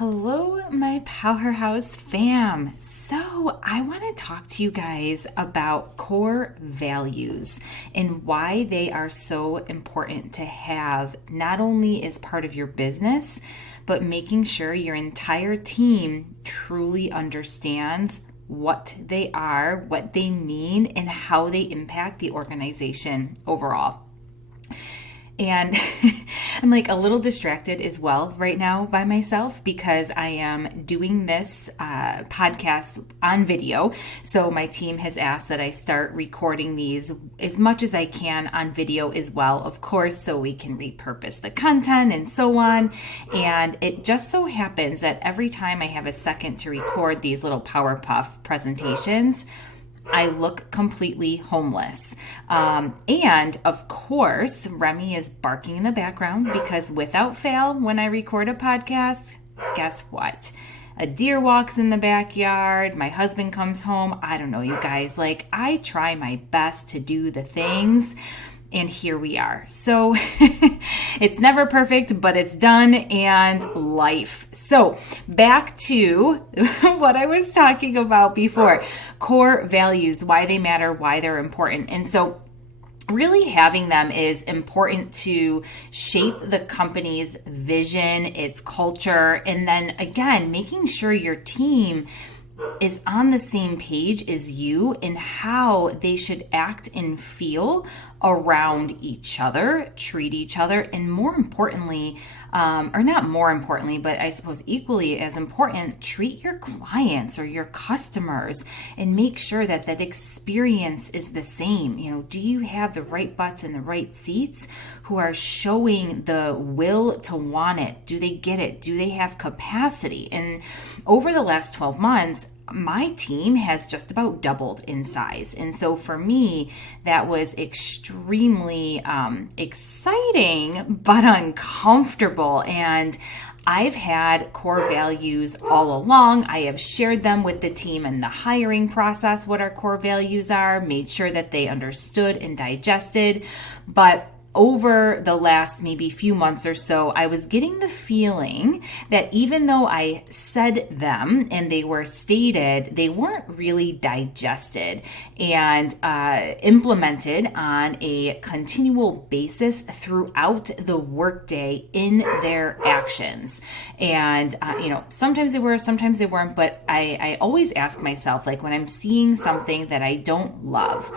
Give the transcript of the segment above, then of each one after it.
Hello, my PowHERHouse fam. So I want to talk to you guys about core values and why they are so important to have, not only as part of your business, but making sure your entire team truly understands what they are, what they mean, and how they impact the organization overall. And I'm like a little distracted as well right now by myself because I am doing this podcast on video. So my team has asked that I start recording these as much as I can on video as well, of course, so we can repurpose the content and so on. And it just so happens that every time I have a second to record these little PowHERPuff presentations, I look completely homeless. And of course, Remy is barking in the background because without fail, when I record a podcast, guess what? A deer walks in the backyard. My husband comes home. I don't know, you guys. Like, I try my best to do the things. And here we are. So it's never perfect, but it's done, and life. So back to what I was talking about before, core values, why they matter, why they're important. And so really having them is important to shape the company's vision, its culture, and then again, making sure your team is on the same page as you in how they should act and feel around each other, treat each other, and more importantly, or not more importantly, but I suppose equally as important, treat your clients or your customers and make sure that that experience is the same. You know, do you have the right butts in the right seats who are showing the will to want it? Do they get it? Do they have capacity? And over the last 12 months, my team has just about doubled in size. And so for me, that was extremely exciting, but uncomfortable. And I've had core values all along. I have shared them with the team in the hiring process, what our core values are, made sure that they understood and digested. But over the last maybe few months or so, I was getting the feeling that even though I said them and they were stated, they weren't really digested and implemented on a continual basis throughout the workday in their actions. And, sometimes they were, sometimes they weren't, but I always ask myself, like when I'm seeing something that I don't love,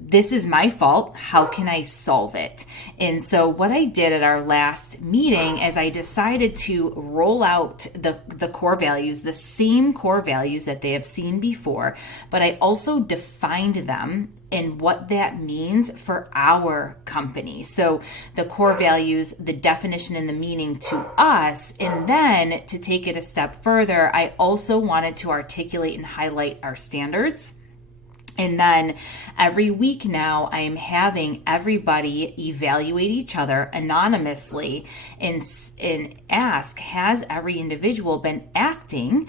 this is my fault. How can I solve it? And so what I did at our last meeting is I decided to roll out the core values, the same core values that they have seen before, but I also defined them and what that means for our company. So the core values, the definition and the meaning to us, and then to take it a step further, I also wanted to articulate and highlight our standards. And then every week now, I am having everybody evaluate each other anonymously and ask, has every individual been acting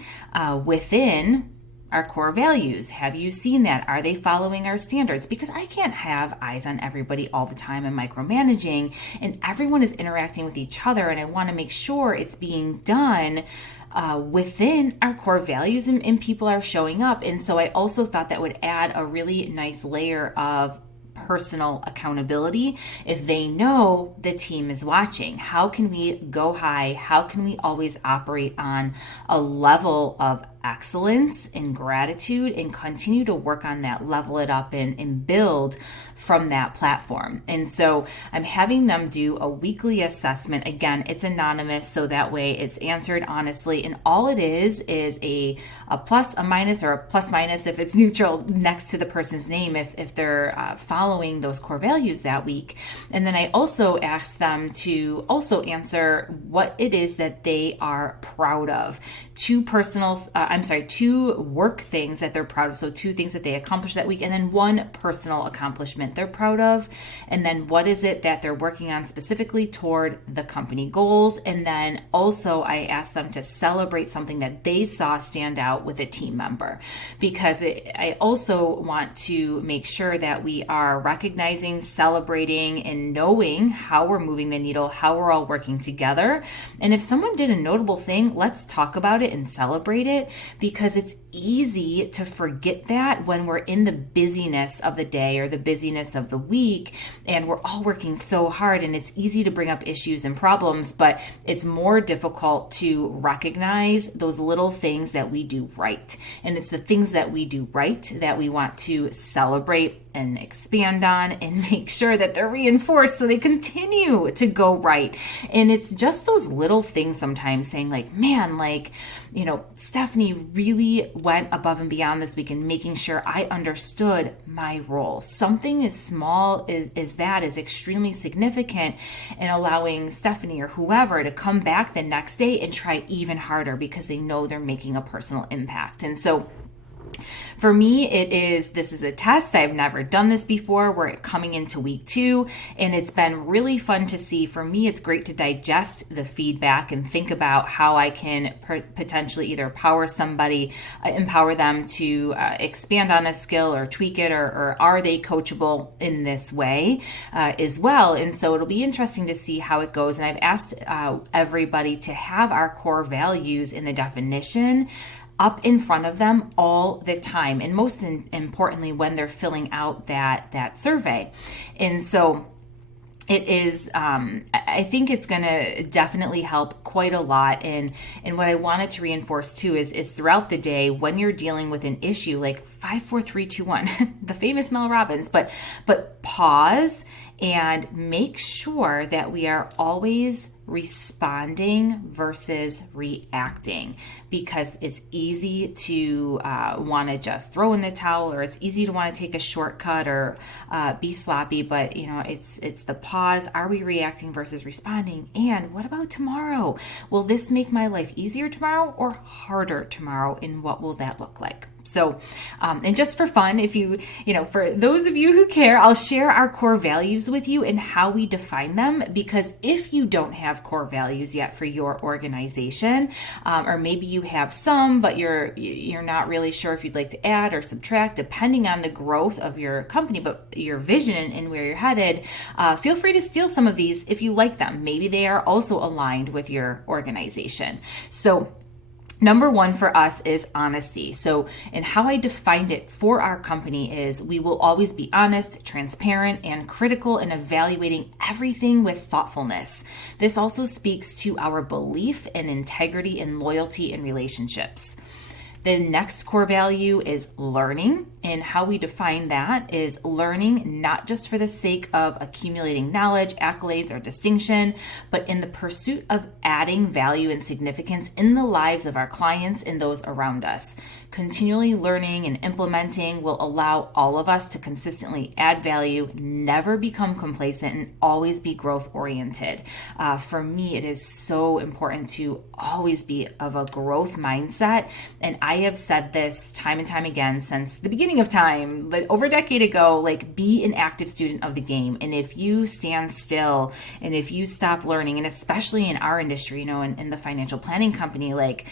within our core values? Have you seen that? Are they following our standards? Because I can't have eyes on everybody all the time and micromanaging, and everyone is interacting with each other, and I want to make sure it's being done within our core values and people are showing up. And so I also thought that would add a really nice layer of personal accountability if they know the team is watching. How can we go high? How can we always operate on a level of excellence and gratitude and continue to work on that, level it up and build from that platform? And so I'm having them do a weekly assessment. Again, it's anonymous, so that way it's answered honestly. And all it is a plus, a minus, or a plus minus if it's neutral next to the person's name if they're following those core values that week. And then I also ask them to also answer what it is that they are proud of. Two personal two work things that they're proud of. So 2 things that they accomplished that week, and then 1 personal accomplishment they're proud of. And then what is it that they're working on specifically toward the company goals. And then also I asked them to celebrate something that they saw stand out with a team member, because I also want to make sure that we are recognizing, celebrating, and knowing how we're moving the needle, how we're all working together. And if someone did a notable thing, let's talk about it and celebrate it, because it's easy to forget that when we're in the busyness of the day or the busyness of the week, and we're all working so hard, and it's easy to bring up issues and problems, but it's more difficult to recognize those little things that we do right. And it's the things that we do right that we want to celebrate and expand on and make sure that they're reinforced so they continue to go right. And it's just those little things sometimes, saying like, man, like, Stephanie really went above and beyond this week in making sure I understood my role. Something as small as that is extremely significant in allowing Stephanie or whoever to come back the next day and try even harder because they know they're making a personal impact. And so for me, this is a test. I've never done this before. We're coming into week 2, and it's been really fun to see. For me, it's great to digest the feedback and think about how I can potentially either empower them to expand on a skill or tweak it, or are they coachable in this way as well. And so it'll be interesting to see how it goes. And I've asked everybody to have our core values in the definition up in front of them all the time, and most importantly when they're filling out that survey. And so it is, I think it's going to definitely help quite a lot. And what I wanted to reinforce too is throughout the day, when you're dealing with an issue, like 5, 4, 3, 2, 1, the famous Mel Robbins, but pause and make sure that we are always responding versus reacting, because it's easy to want to just throw in the towel, or it's easy to want to take a shortcut or be sloppy. But it's the pause. Are we reacting versus responding? And what about tomorrow? Will this make my life easier tomorrow or harder tomorrow? And what will that look like? So, and just for fun, if for those of you who care, I'll share our core values with you and how we define them, because if you don't have core values yet for your organization, or maybe you have some, but you're not really sure if you'd like to add or subtract, depending on the growth of your company, but your vision and where you're headed, feel free to steal some of these if you like them. Maybe they are also aligned with your organization. So, number 1 for us is honesty. So, and how I defined it for our company is we will always be honest, transparent, and critical in evaluating everything with thoughtfulness. This also speaks to our belief in integrity and loyalty in relationships. The next core value is learning, and how we define that is learning not just for the sake of accumulating knowledge, accolades, or distinction, but in the pursuit of adding value and significance in the lives of our clients and those around us. Continually learning and implementing will allow all of us to consistently add value, never become complacent, and always be growth oriented. For me, it is so important to always be of a growth mindset. And I have said this time and time again since the beginning of time, but over a decade ago, like, be an active student of the game. And if you stand still and if you stop learning, and especially in our industry, in the financial planning company, like,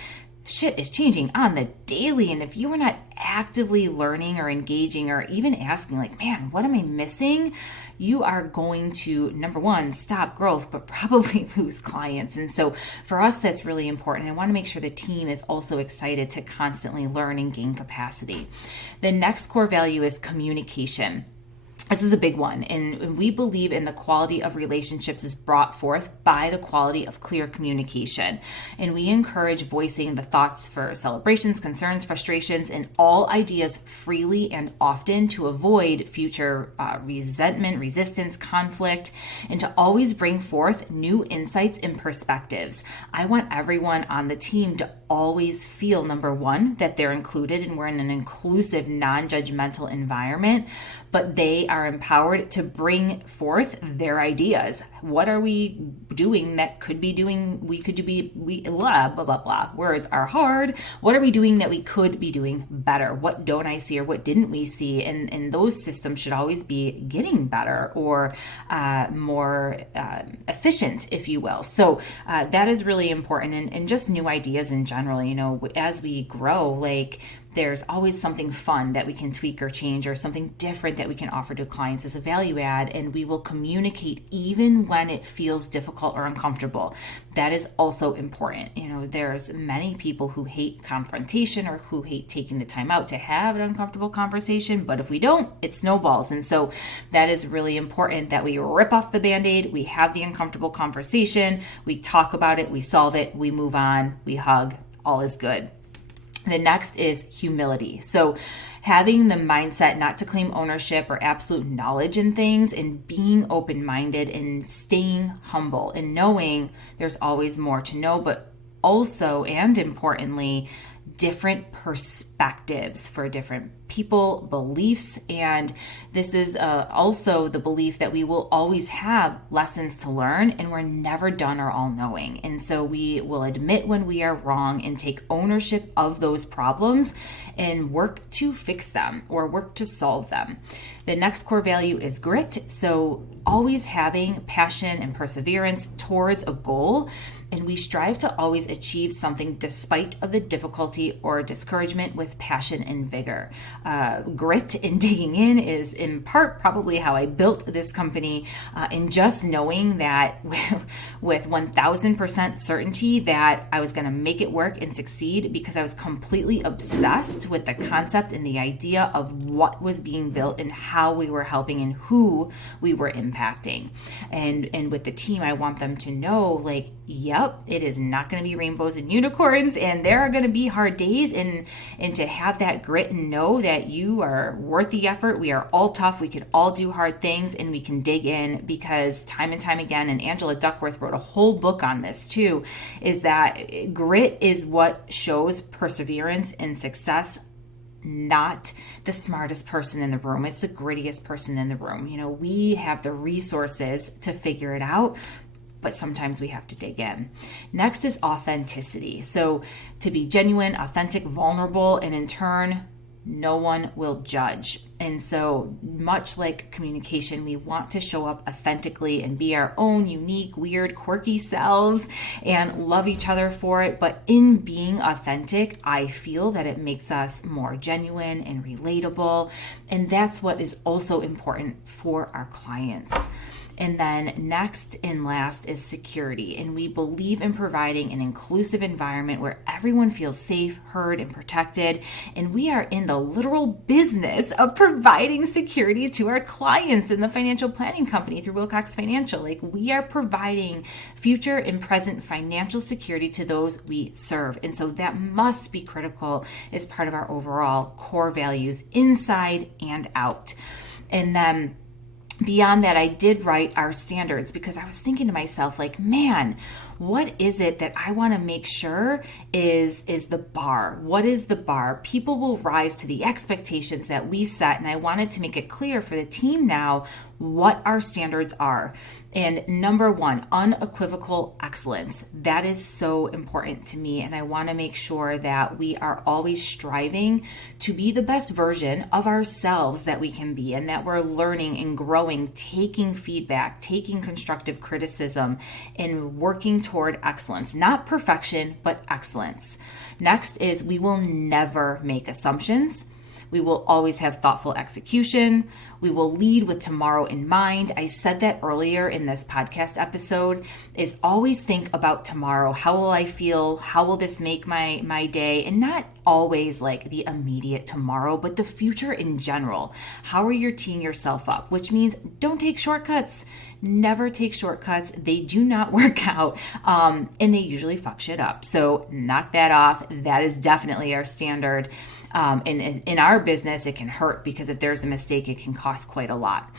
shit is changing on the daily. And if you are not actively learning or engaging or even asking, like, man, what am I missing? You are going to, number 1, stop growth, but probably lose clients. And so for us, that's really important. I want to make sure the team is also excited to constantly learn and gain capacity. The next core value is communication. This is a big one, and we believe in the quality of relationships is brought forth by the quality of clear communication. And we encourage voicing the thoughts for celebrations, concerns, frustrations, and all ideas freely and often to avoid future resentment, resistance, conflict, and to always bring forth new insights and perspectives. I want everyone on the team to always feel, number 1, that they're included and we're in an inclusive, non-judgmental environment, but they are are empowered to bring forth their ideas. What are we doing that could be doing, blah, blah, blah, blah. Words are hard. What are we doing that we could be doing better? What don't I see or what didn't we see? And those systems should always be getting better or more efficient, if you will. So that is really important. And just new ideas in general, as we grow, like there's always something fun that we can tweak or change or something different that we can offer to clients as a value add, and we will communicate even when it feels difficult or uncomfortable. That is also important. There's many people who hate confrontation or who hate taking the time out to have an uncomfortable conversation, but if we don't, it snowballs. And so that is really important that we rip off the Band-Aid, we have the uncomfortable conversation, we talk about it, we solve it, we move on, we hug, all is good. The next is humility. So having the mindset not to claim ownership or absolute knowledge in things, and being open-minded and staying humble and knowing there's always more to know, but also, and importantly, different perspectives for different people, beliefs. And this is also the belief that we will always have lessons to learn, and we're never done or all-knowing. And so we will admit when we are wrong and take ownership of those problems and work to fix them or work to solve them. The next core value is grit. So always having passion and perseverance towards a goal, and we strive to always achieve something despite of the difficulty or discouragement with passion and vigor. Grit and digging in is in part probably how I built this company, in just knowing that with 1000% certainty that I was going to make it work and succeed, because I was completely obsessed with the concept and the idea of what was being built and how we were helping and who we were impacting. And with the team, I want them to know, like, yep, it is not going to be rainbows and unicorns, and there are going to be hard days, and to have that grit and know that you are worth the effort. We are all tough. We can all do hard things, and we can dig in, because time and time again, and Angela Duckworth wrote a whole book on this too, is that grit is what shows perseverance and success, not the smartest person in the room. It's the grittiest person in the room. We have the resources to figure it out, but sometimes we have to dig in. Next is authenticity. So to be genuine, authentic, vulnerable, and in turn, no one will judge. And so much like communication, we want to show up authentically and be our own unique, weird, quirky selves and love each other for it. But in being authentic, I feel that it makes us more genuine and relatable. And that's what is also important for our clients. And then next and last is security. And we believe in providing an inclusive environment where everyone feels safe, heard, and protected. And we are in the literal business of providing security to our clients in the financial planning company through Wilcox Financial. Like, we are providing future and present financial security to those we serve. And so that must be critical as part of our overall core values inside and out. And then beyond that, I did write our standards, because I was thinking to myself, like, man, what is it that I want to make sure is the bar? What is the bar? People will rise to the expectations that we set, and I wanted to make it clear for the team now what our standards are. And number one, unequivocal excellence. That is so important to me, and I want to make sure that we are always striving to be the best version of ourselves that we can be, and that we're learning and growing, taking feedback, taking constructive criticism, and working toward excellence. Not perfection, but excellence. Next is we will never make assumptions. We will always have thoughtful execution. We will lead with tomorrow in mind. I said that earlier in this podcast episode, is always think about tomorrow. How will I feel? How will this make my day? And not always like the immediate tomorrow, but the future in general. How are you teeing yourself up? Which means don't take shortcuts. Never take shortcuts. They do not work out, and they usually fuck shit up. So knock that off. That is definitely our standard. In our business, it can hurt, because if there's a mistake, it can cost quite a lot.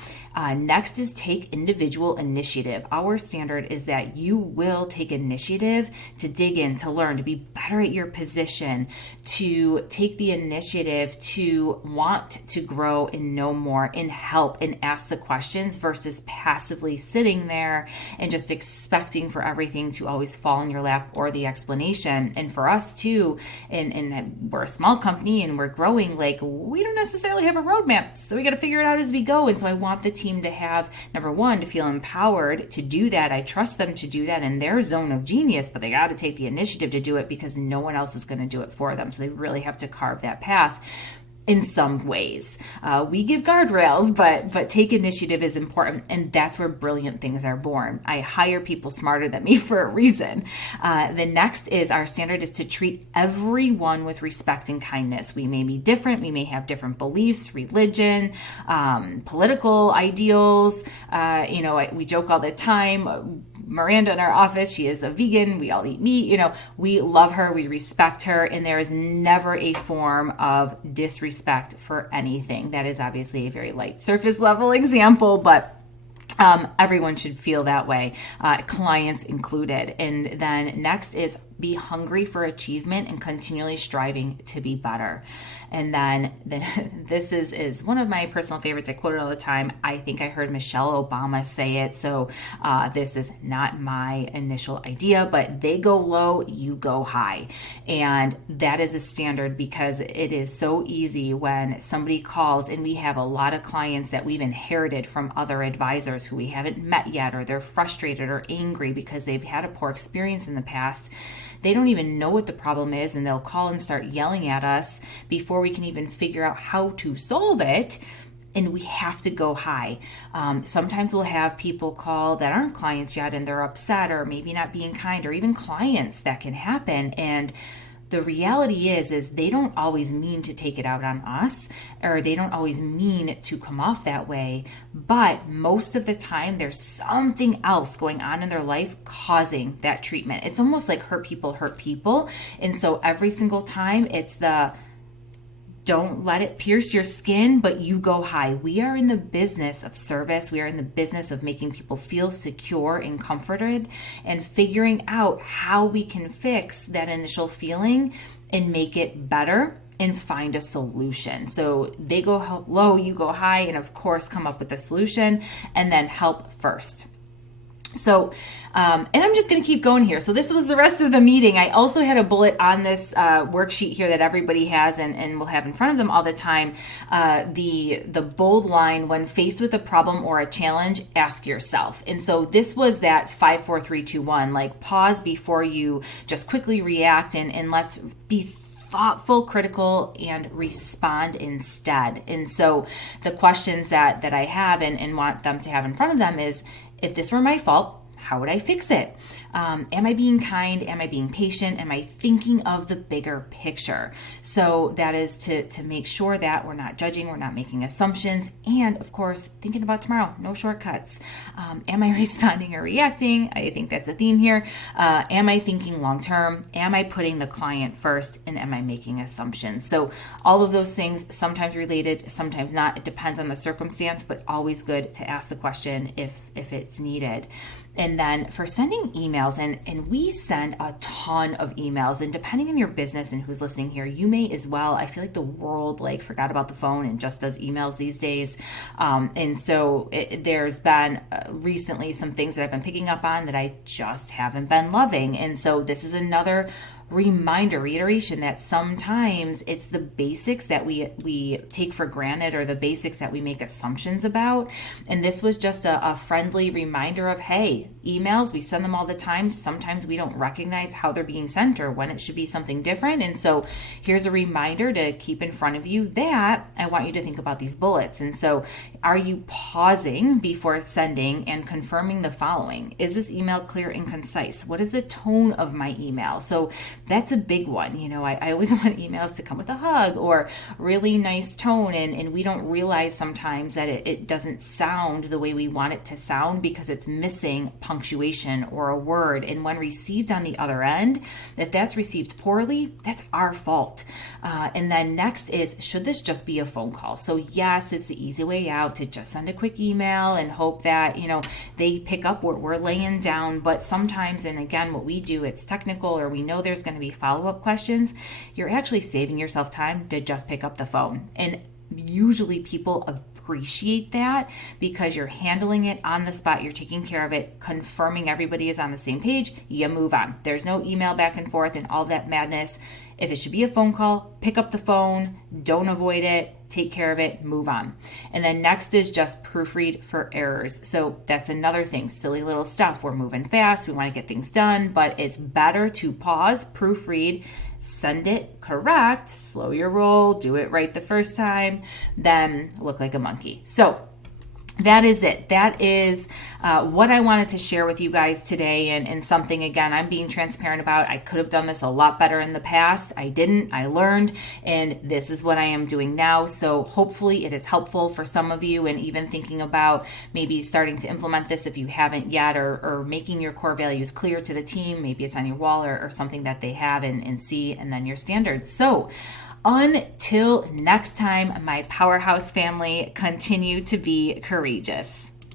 Next is take individual initiative. Our standard is that you will take initiative to dig in, to learn, to be better at your position, to take the initiative to want to grow and know more and help and ask the questions versus passively sitting there and just expecting for everything to always fall in your lap or the explanation. And for us too, and we're a small company and we're growing, like we don't necessarily have a roadmap, so we got to figure it out as we go. And so I want the team to have, number one, to feel empowered to do that. I trust them to do that in their zone of genius, but they got to take the initiative to do it because no one else is going to do it for them. So they really have to carve that path. In some ways, we give guardrails, but take initiative is important, and that's where brilliant things are born. I hire people smarter than me for a reason. The next is our standard is to treat everyone with respect and kindness. We may be different, we may have different beliefs, religion, political ideals. We joke all the time. Miranda in our office, she is a vegan. We all eat meat. We love her. We respect her. And there is never a form of disrespect for anything. That is obviously a very light surface level example, but everyone should feel that way, clients included. And then next is be hungry for achievement and continually striving to be better. And then this is one of my personal favorites. I quote it all the time. I think I heard Michelle Obama say it. So this is not my initial idea, but they go low, you go high. And that is a standard because it is so easy when somebody calls, and we have a lot of clients that we've inherited from other advisors who we haven't met yet, or they're frustrated or angry because they've had a poor experience in the past. They don't even know what the problem is, and they'll call and start yelling at us before we can even figure out how to solve it. And we have to go high. Sometimes we'll have people call that aren't clients yet, and they're upset or maybe not being kind, or even clients. That can happen. And the reality is they don't always mean to take it out on us, or they don't always mean to come off that way. But most of the time, there's something else going on in their life causing that treatment. It's almost like hurt people. And so every single time, it's the don't let it pierce your skin, but you go high. We are in the business of service. We are in the business of making people feel secure and comforted, and figuring out how we can fix that initial feeling and make it better and find a solution. So they go low, you go high, and of course come up with a solution, and then help first. So, and I'm just going to keep going here. So this was the rest of the meeting. I also had a bullet on this worksheet here that everybody has and will have in front of them all the time. The bold line: when faced with a problem or a challenge, ask yourself. And so this was that 5, 4, 3, 2, 1. Like, pause before you just quickly react, and let's be thoughtful, critical, and respond instead. And so the questions that I have and want them to have in front of them is, if this were my fault, how would I fix it? Am I being kind? Am I being patient? Am I thinking of the bigger picture? So that is to make sure that we're not judging, we're not making assumptions, and of course, thinking about tomorrow, no shortcuts. Am I responding or reacting? I think that's a theme here. Am I thinking long-term? Am I putting the client first? And am I making assumptions? So all of those things, sometimes related, sometimes not. It depends on the circumstance, but always good to ask the question if it's needed. And then for sending emails, and we send a ton of emails, and depending on your business and who's listening here, you may as well. I feel like the world forgot about the phone and just does emails these days. And so there's been recently some things that I've been picking up on that I just haven't been loving. And so this is another reiteration that sometimes it's the basics that we take for granted, or the basics that we make assumptions about. And this was just a friendly reminder of, hey, emails, we send them all the time. Sometimes we don't recognize how they're being sent or when it should be something different. And so here's a reminder to keep in front of you that I want you to think about these bullets. And so are you pausing before sending and confirming the following? Is this email clear and concise? What is the tone of my email? So that's a big one. I always want emails to come with a hug or really nice tone. And we don't realize sometimes that it doesn't sound the way we want it to sound because it's missing punctuation punctuation or a word. And when received on the other end, if that's received poorly, that's our fault. And then next is, should this just be a phone call? So yes, it's the easy way out to just send a quick email and hope that, they pick up what we're laying down. But sometimes, and again, what we do, it's technical, or we know there's going to be follow-up questions. You're actually saving yourself time to just pick up the phone. And usually people appreciate that because you're handling it on the spot. You're taking care of it, confirming everybody is on the same page. You move on. There's no email back and forth and all that madness. If it should be a phone call, pick up the phone, don't avoid it, take care of it, move on. And then next is just proofread for errors. So that's another thing, silly little stuff. We're moving fast, we want to get things done, but it's better to pause, proofread, send it correct, slow your roll, do it right the first time, then look like a monkey. So that is it. That is what I wanted to share with you guys today, and something, again, I'm being transparent about. I could have done this a lot better in the past. I didn't. I learned, and this is what I am doing now. So hopefully it is helpful for some of you, and even thinking about maybe starting to implement this if you haven't yet, or making your core values clear to the team. Maybe it's on your wall or something that they have and see, and then your standards. So until next time, my PowHERHouse family, continue to be courageous.